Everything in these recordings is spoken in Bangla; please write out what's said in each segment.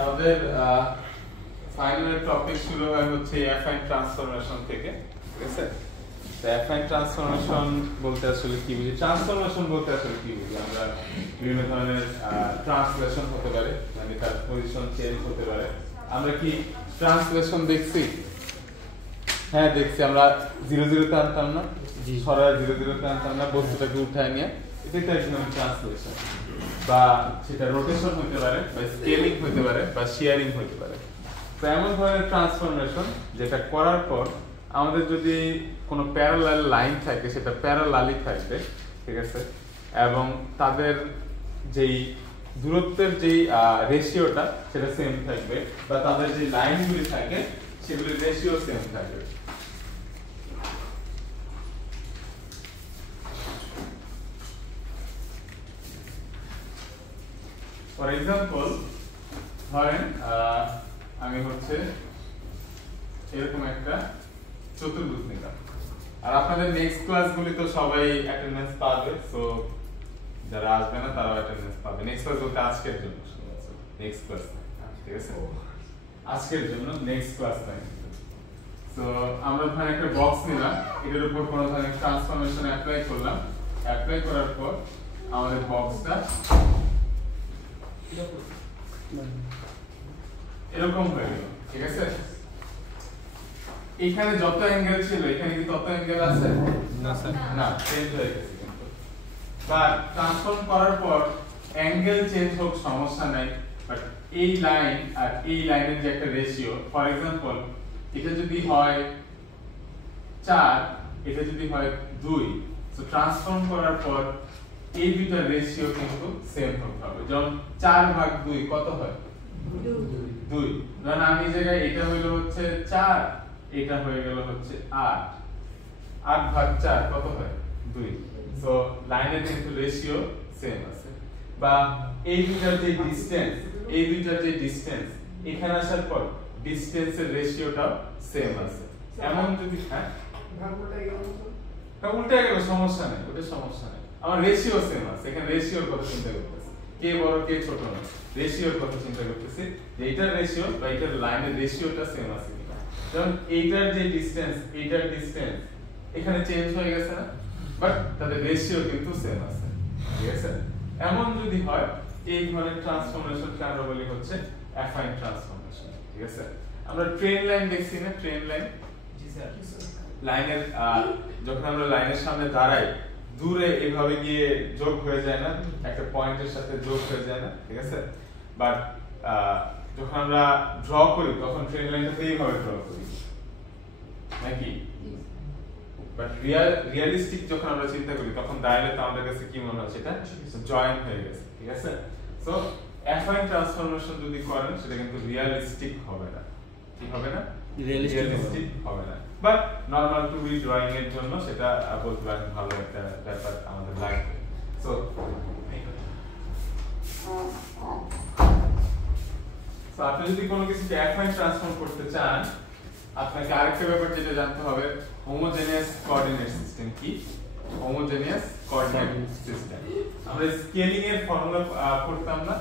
আমাদের ফাইনাল টপিক শুরু হয় হচ্ছে অ্যাফাইন ট্রান্সফরমেশন থেকে, ঠিক আছে? তো অ্যাফাইন ট্রান্সফরমেশন বলতে আসলে কি বুঝি? ট্রান্সফরমেশন বলতে আসলে কি বুঝি? আমরা বিভিন্ন ধরনের ট্রান্সলেশন হতে পারে, মানে তার পজিশন চেঞ্জ হতে পারে। আমরা কি ট্রান্সলেশন দেখছি? হ্যাঁ দেখছি। আমরা 0 তে আনতাম না, সরাসরি 0 তে আনতাম না, বস্তুটাকে উঠায় নিয়ে, এটা এক ধরনের ট্রান্সলেশন। বা সেটা রোটেশন হতে পারে, বা স্কেলিং হতে পারে, বা শেয়ারিং হতে পারে। তো এমন ধরনের ট্রান্সফরমেশন যেটা করার পর আমাদের যদি কোনো প্যারালাল লাইন থাকে সেটা প্যারালালি থাকবে, ঠিক আছে? এবং তাদের যেই দূরত্বের যেই রেশিওটা সেটা সেম থাকবে, বা তাদের যে লাইনগুলি থাকে সেগুলির রেশিও সেম থাকবে। ফর এক্সাম্পল ধরেন আমি হচ্ছে এরকম একটা চতুর্ভুজ নিলাম, আর আপনাদের নেক্সট ক্লাসগুলি তো সবাই অ্যাটেন্ডেন্স পাবে, সো যারা আসবে না তারাও অ্যাটেন্ডেন্স পাবে। নেক্সট ক্লাস বলতে আজকের জন্য, নেক্সট ক্লাস, ঠিক আছে? আজকের জন্য নেক্সট ক্লাস নাই। সো আমরা ওখানে একটা বক্স নিলাম, এটার উপর কোনো ধরনের ট্রান্সফরমেশন অ্যাপ্লাই করলাম। অ্যাপ্লাই করার পর আমাদের বক্সটা এরকম হয়ে গেল, ঠিক আছে? এখানে যত অ্যাঙ্গেল ছিল এখানে কি তত অ্যাঙ্গেল আছে? না স্যার, না, চেঞ্জ হয়ে গেছে। কিন্তু বা ট্রান্সফর্ম করার পর অ্যাঙ্গেল চেঞ্জ হোক সমস্যা নাই, বাট এই লাইন আর এই লাইনের যে একটা রেশিও, ফর এক্সাম্পল এটা যদি হয় 4, এটা যদি হয় 2, সো ট্রান্সফর্ম করার পর এই দুইটার রেশিও কিন্তু সেম হতে হবে। যেমন 4/2 কত হয়? 2। ধরেন আমি এই জায়গায় এটা হইলো হচ্ছে 4, এটা হয়ে গেল হচ্ছে 8, 8/4 কত হয়? 2। সো লাইনের কিন্তু রেশিও সেম আছে। বা এই দুইটার যে ডিসটেন্স, এই দুইটার যে ডিসটেন্স, এখানে আসার পর ডিসটেন্সের রেশিওটাও সেম আছে। এমন যদি উল্টে গেল সমস্যা নেই, ওটা সমস্যা নেই, আমার রেশিও সেম আছে। এখানে রেশিওর কথা চিন্তা করতেছি, কে বড় কে ছোট না, রেশিওর কথা চিন্তা করতেছি যে এইটার রেশিও বা এইটার লাইনের রেশিওটা সেম আছে কিনা। যেমন এইটার যে ডিসটেন্স, এইটার ডিসটেন্স এখানে চেঞ্জ হয়ে গেছে না, বাট তাদের রেশিও কিন্তু সেম আছে, ঠিক আছে? এমন যদি হয় এই ধরনের ট্রান্সফরমেশনকে আমরা বলি হচ্ছে অ্যাফাইন ট্রান্সফরমেশন, ঠিক আছে? আমরা ট্রেন লাইন দেখছি না, ট্রেন লাইন, জি স্যার, লাইনের যখন আমরা লাইনের সামনে দাঁড়াই দূরে এভাবে গিয়ে যোগ হয়ে যায় না, একটা পয়েন্টের সাথে যোগ হয়ে যায় না, ঠিক আছে? বাট যখন আমরা ড্র করি তখন ট্রেন লাইনটাকে এইভাবে ড্র করি নাকি? বাট রিয়ালিস্টিক যখন আমরা চিন্তা করি তখন দাঁড়ালে তো আমাদের কাছে কি মনে হয়? সেটা জয়েন্ট হয়ে গেছে, ঠিক আছে? সো অ্যাফাইন ট্রান্সফরমেশন যদি করেন সেটা কিন্তু রিয়ালিস্টিক হবে না। কি হবে না? রিয়ালিস্টিক হবে না। বাট নরমাল 2D ড্রয়িং এর জন্য সেটা বলতে পারেন ভালো একটা ব্যাপার আমাদের লাগবে। সো আপনি যদি কোনো কিছুকে অ্যাফাইন ট্রান্সফর্ম করতে চান আপনাকে আরেকটা ব্যাপার যেটা জানতে হবে, হোমোজেনিয়াস কোঅর্ডিনেট সিস্টেম কি? হোমোজেনিয়াস কোঅর্ডিনেট সিস্টেম আমরা স্কেলিং এর ফর্মুলা পড়তাম না,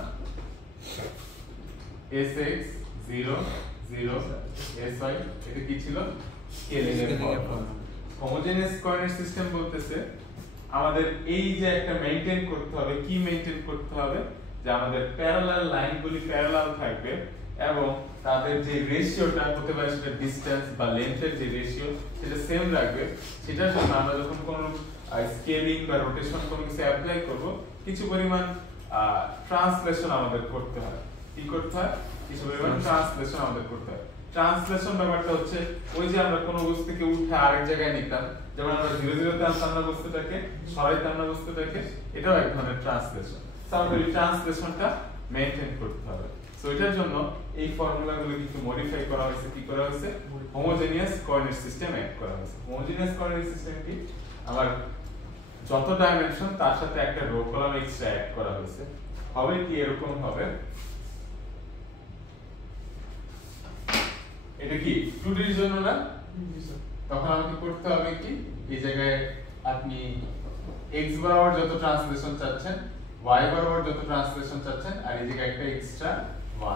sx 0 0 sy, এটা কি ছিল? স্কেলিং এর ফর্মুলা। হোমোজেনিয়াস কোঅর্ডিনেট সিস্টেম বলতেছে আমাদের এই যে একটা মেইনটেইন করতে হবে, কি মেইনটেইন করতে হবে? যে আমাদের প্যারালাল লাইনগুলি প্যারালাল থাকবে এবং তাদের যে রেশিওটা হতে পারে সেটা ডিসটেন্স বা লেন্থের যে রেশিও সেটা সেম রাখবে। সেটার জন্য আমরা যখন কোনো স্কেলিং বা রোটেশন কোনো কিছু অ্যাপ্লাই করব কিছু পরিমাণ ট্রান্সলেশন আমাদের করতে হয়। কি করতে হয়? কিছু পরিমাণ ট্রান্সলেশন আমাদের করতে হয়। ট্রান্সলেশন ব্যাপারটা হচ্ছে ওই যে আমরা কোনো বস্তুকে উঠে আরেক জায়গায় নিতাম, যেমন আমরা 0 তে আনতাম না বস্তুটাকে, সরাইতাম না বস্তুটাকে, এটাও এক ধরনের ট্রান্সলেশন। সো আমাদের এই ট্রান্সলেশনটা মেইনটেইন করতে হবে। সো এটার জন্য এই ফর্মুলাগুলো কিন্তু মডিফাই করা হয়েছে। কি করা হয়েছে? হোমোজেনিয়াস কোঅর্ডিনেট সিস্টেম অ্যাড করা হয়েছে। হোমোজেনিয়াস কোঅর্ডিনেট সিস্টেম কি? আবার যত ডাইমেনশন তার সাথে একটা রো কলাম এক্সট্রা অ্যাড করা হয়েছে। হবে কি এরকম হবে, এটা কি 2D এর জন্য না? তখন আমাকে করতে হবে কি, এই জায়গায় আপনি x বরাবর যত ট্রান্সলেশন চাচ্ছেন, y বরাবর যত ট্রান্সলেশন চাচ্ছেন, আর এই জায়গায় একটা এক্সট্রা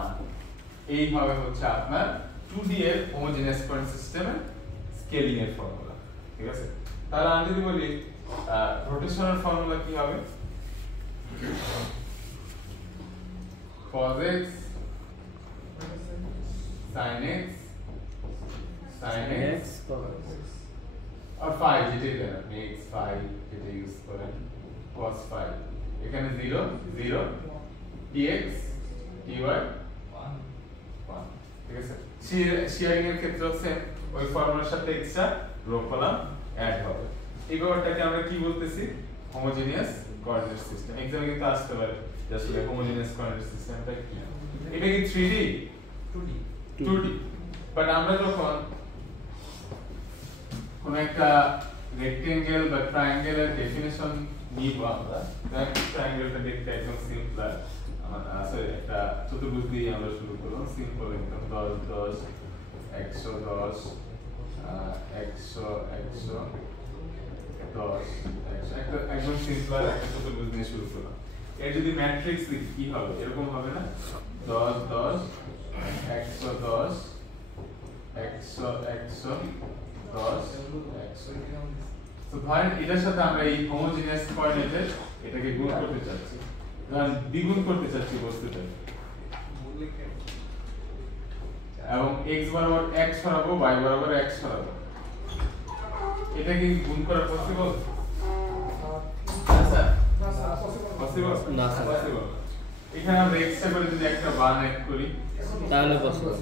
1 এইভাবে হচ্ছে আপনার 2D এর হোমোজেনিয়াস কোঅর্ডিনেট সিস্টেমের স্কেলিং এর ফর্মুলা। ঠিক আছে, তাহলে আমি যদি বলি রোটেশনাল ফর্মুলা কি হবে? cos x sin x আর phi যেটা দেন আপনি x phi যেটা ইউজ করেন cos phi, এখানে 0 0 dx dy 1 ঠিক আছে। শেয়ারিং এর ক্ষেত্রে সেম ওই ফর্মুলার সাথে এক্সট্রা রো কলাম অ্যাড হবে। এই ব্যাপারটাকে আমরা কি বলতেছি? Homogeneous coordinate system. এক্সামে কিন্তু আসতে পারে যে আসলে হোমোজেনিয়াস কোঅর্ডিনেট সিস্টেমটা কি। এটা কি 3D 2D বাট আমরা যখন কোন একটা রেক্টেঙ্গেল বা ট্রায়াঙ্গেলের ডেফিনিশন নিব আমরা, দেখ ট্রায়াঙ্গেলটা দেখতে একদম সিম্পল। আমরা একটা চতুর্ভুজ দিয়ে আমরা শুরু করব, সিম্পল একদম 10 10 110 100 100 10 100 একদম সিম্পল একটা চতুর্ভুজ দিয়ে শুরু করলাম। এর যদি ম্যাট্রিক্স লিখি কি হবে? এরকম হবে না? 10 10 110 100 100 10 100। তো ধরেন এটার সাথে আমরা এই হোমোজেনিয়াস কোঅর্ডিনেটের এটাকে গুণ করতে চাচ্ছি, ধরেন দ্বিগুণ করতে চাচ্ছি বস্তুটা, এবং x বরাবর x সরাবো, y বরাবর x সরাবো। এটা কি গুণ করা পসিবল? আচ্ছা পসিবল না স্যার, পসিবল। এখানে আমরা x টা করে যদি একটা 1 অ্যাড করি তাহলে পসিবল।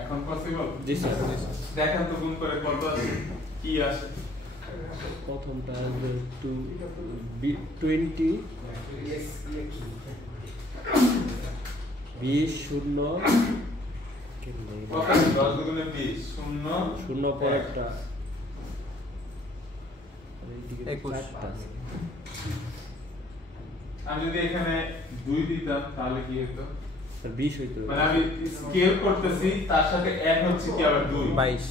এখন পসিবল? জি স্যার। দেখেন তো গুণ করে কত আসে, কি আসে? প্রথমটা 20 20 0 কত? 10 দুগুণে 20 0 0 পরেরটা 21। আমি যদি এখানে 2 দিতাম তাহলে কি হতো? 20 হইতো। মানে আমি স্কেল করতেছি তার সাথে অ্যাড হচ্ছে কি আবার 2 22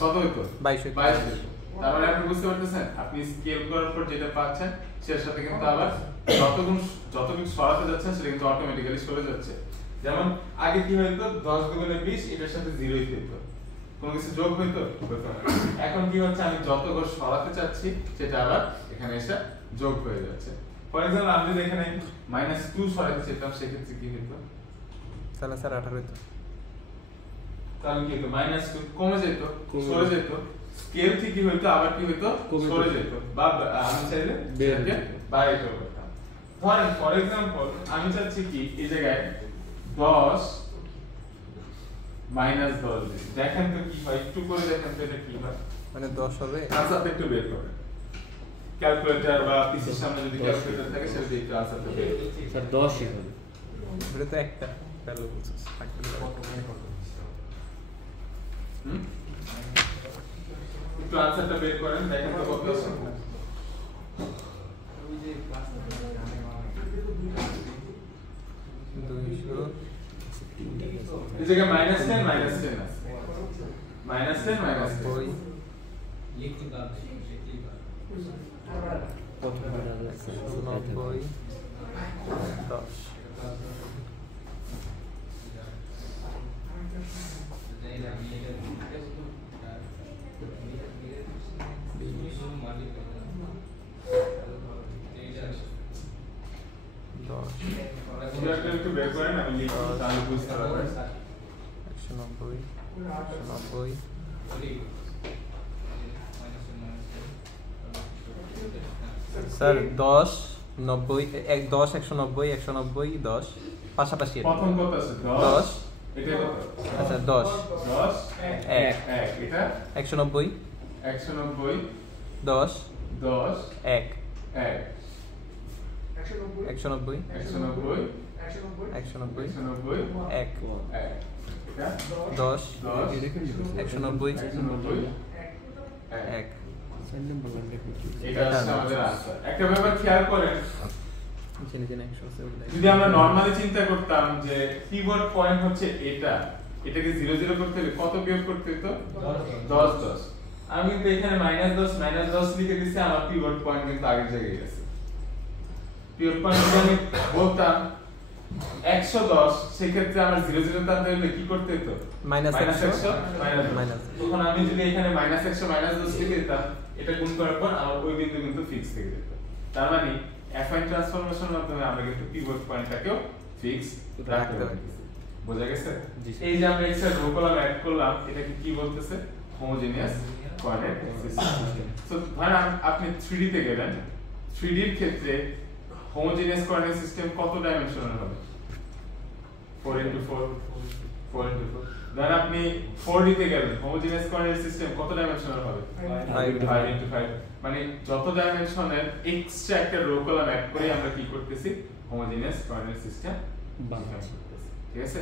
কত হইতো? 22 হইতো। তারপরে আপনি বুঝতে পারতেছেন আপনি স্কেল করার পর যেটা পাচ্ছেন সেটার সাথে কিন্তু আবার যতটুকু সরাতে যাচ্ছেন সেটা কিন্তু অটোমেটিক্যালি সরে যাচ্ছে। যেমন আগে কি হইতো? 10 দুগুণে 20 এটার সাথে 0 ই হইতো, কোনো কিছু যোগ হইতো? এখন কি হচ্ছে? আমি যত ঘর সরাতে চাচ্ছি সেটা আবার এখানে এসে যোগ হয়ে যাচ্ছে। ফর এক্সাম্পল আমি যদি এখানে -2 সরাতে চাইতাম সেক্ষেত্রে কি হইতো? তাহলে স্যার 18 হইতো। তাহলে কি হতো? -2 কমে যেত, সরে যেত। স্কেল থেকে হইতো আবার কি হইতো? সরে যেত, বা আমি চাইলে এটাকে বাইরে করতাম। ধরেন ফর এক্সাম্পল আমি চাচ্ছি কি এই জায়গায় 10 -10 দিছি। দেখেন তো কি হয়, একটু করে দেখেন তো এটা কি হয়। মানে 10 হবে। আনসারটা একটু বের করেন, ক্যালকুলেটর বা পিসির সামনে যদি ক্যালকুলেটর থাকে সেটা দিয়ে একটু আনসারটা বের করুন। স্যার 10 ই হবে। এটা তো একটা ভ্যালু বলছিস। একটু আনসারটা বের করেন, দেখেন তো কত আসে। এই জায়গায় -10 -10 আছে, -10 -10 প্রথমটা 90 10 এটা একটু বের করেন, আমি লিখি তাহলে বুঝতে পারবেন। 190 স্যার 10 90 10 190 190 10 পাশাপাশি প্রথম কত আছে? 10 এটা কত? আচ্ছা 10 10 1 এটা 190 190 10 10 1 1 190 190 190 190 1 এটা 10 10 190 190 1 4 নম্বর লাইনটা কি? এটা হচ্ছে আমাদের আনসার। একটা ব্যাপার খেয়াল করেন, জেনে 100 আছে যদি আমরা নরমালি চিন্তা করতাম যে পিভট পয়েন্ট হচ্ছে এটাকে 0 0 করতে হলে কত বিয়োগ করতে হতো? 10 10। আমি কিন্তু এখানে -10 লিখে দিছি, আমার পিভট পয়েন্ট কিন্তু আগের জায়গায় আছে। পিভট পয়েন্ট যদি আমি বলতাম 110 সেক্ষেত্রে আমার 0 0 টানতে হলে কি করতে হতো মাইনাস মাইনাস 100 100 মাইনাস মাইনাস তখন আমি যদি এখানে মাইনাস 100 মাইনাস 10 লিখে দিতাম এটা গুণ করার পর আমার ওই বিন্দু কিন্তু ফিক্স থেকে যেত তার মানে অ্যাফাইন ট্রান্সফরমেশনের মাধ্যমে আমরা কিন্তু পিভট পয়েন্টটাকেও ফিক্স রাখতে পারি বোঝা গেছে জি স্যার। এই যে আমরা x এর রো কলাম অ্যাড করলাম এটা কি বলতেছে হোমোজেনিয়াস কোঅর্ডিনেট সিস্টেম সো ধরেন আপনি 3D তে গেলেন 3D এর ক্ষেত্রে হোমোজেনিয়াস কোঅর্ডিনেট সিস্টেম কত ডাইমেনশনাল হবে 4x4 4x4 ধরেন আপনি 4D তে গেলেন হোমোজেনিয়াস কোঅর্ডিনেট সিস্টেম কত ডাইমেনশনাল হবে 5x5 মানে যত ডাইমেনশনের এক্সট্রা একটা রো কলাম অ্যাড করে আমরা কি করতেছি হোমোজেনিয়াস কোঅর্ডিনেট সিস্টেম বানাচ্ছি। ঠিক আছে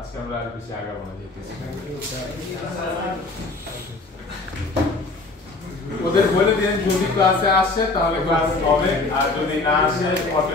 আজকে আমরা আর বেশি আগাবো না যেতেছি ওদের বলে দিন যদি ক্লাসে আসে তাহলে ক্লাস হবে আর যদি না আসে হবে